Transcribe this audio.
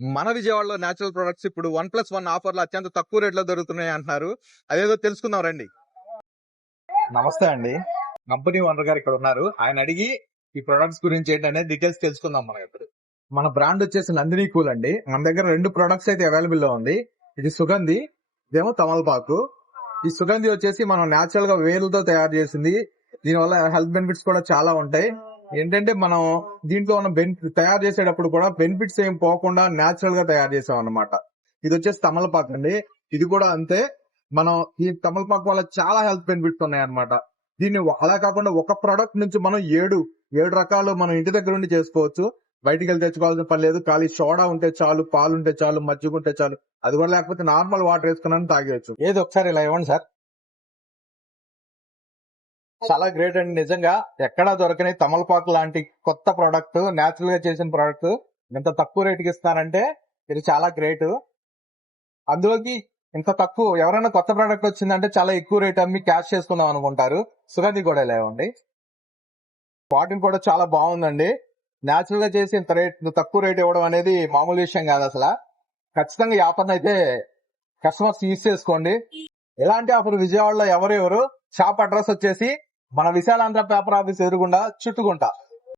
మన విజయవాడలో natural products ఇప్పుడు 1+1 ఆఫర్లు అత్యంత తక్కువ రేట్లో దొరుకుతున్నాయి అంటున్నారు. అదేదో తెలుసుకుందాం రండి. నమస్తే అండి, కంపెనీ ఓనర్ గారు ఇక్కడ ఉన్నారు. ఆయన అడిగి ఈ ప్రొడక్ట్స్ గురించి ఏంటనే డీటెయిల్స్ తెలుసుకుందాం మనం ఇప్పుడు. మన బ్రాండ్ వచ్చేసి నందిని కూల్ అండి. మన దగ్గర 2 ప్రొడక్ట్స్ అయితే అవైలబుల్ లో ఉంది. ఇది సుగంధి, ఇదేమో తమలపాకు. ఈ సుగంధి వచ్చేసి మనం నేచురల్ గా వేర్లతో తయారు చేసింది. దీనివల్ల హెల్త్ బెనిఫిట్స్ కూడా చాలా ఉంటాయి. ఏంటంటే మనం దీంట్లో ఉన్న తయారు చేసేటప్పుడు కూడా బెనిఫిట్స్ ఏం పోకుండా నేచురల్ గా తయారు చేసాం అన్నమాట. ఇది వచ్చేసి తమలపాకు అండి. ఇది కూడా అంతే. మనం ఈ తమలపాకు వల్ల చాలా హెల్త్ బెనిఫిట్స్ ఉన్నాయి అన్నమాట. దీన్ని అలా కాకుండా ఒక ప్రోడక్ట్ నుంచి మనం ఏడు రకాలు మనం ఇంటి దగ్గర ఉండి చేసుకోవచ్చు. బయటికి వెళ్ళి తెచ్చుకోవాల్సిన పని లేదు. ఖాళీ సోడా ఉంటే చాలు, పాలు ఉంటే చాలు, మజ్జిగ ఉంటే చాలు. అది కూడా లేకపోతే నార్మల్ వాటర్ వేసుకున్నాను తాగేయచ్చు. ఏది ఒకసారి ఇలా ఇవ్వండి సార్. చాలా గ్రేట్ అండి, నిజంగా ఎక్కడా దొరకని తమలపాకు లాంటి కొత్త ప్రోడక్ట్, నేచురల్ గా చేసిన ప్రోడక్ట్ ఇంత తక్కువ రేటుకి ఇస్తారంటే ఇది చాలా గ్రేట్. అందులోకి ఇంత తక్కువ, ఎవరైనా కొత్త ప్రోడక్ట్ వచ్చిందంటే చాలా ఎక్కువ రేట్ అమ్మి క్యాష్ చేసుకుందాం అనుకుంటారు. సుగంధి కూడా లేవండి. బాటిల్ కూడా చాలా బాగుందండి. నేచురల్ గా చేసి ఇంత తక్కువ రేట్ ఇవ్వడం అనేది మామూలు విషయం కాదు అసలు. ఖచ్చితంగా ఈ ఆఫర్ అయితే కస్టమర్స్ యూజ్ చేసుకోండి. ఎలాంటి ఆఫర్ విజయవాడలో ఎవరెవరు. షాప్ అడ్రస్ వచ్చేసి మన విశాలాంధ్ర పేపర్ ఆఫీస్ ఎదురుగుండా చుట్టుకుంటా.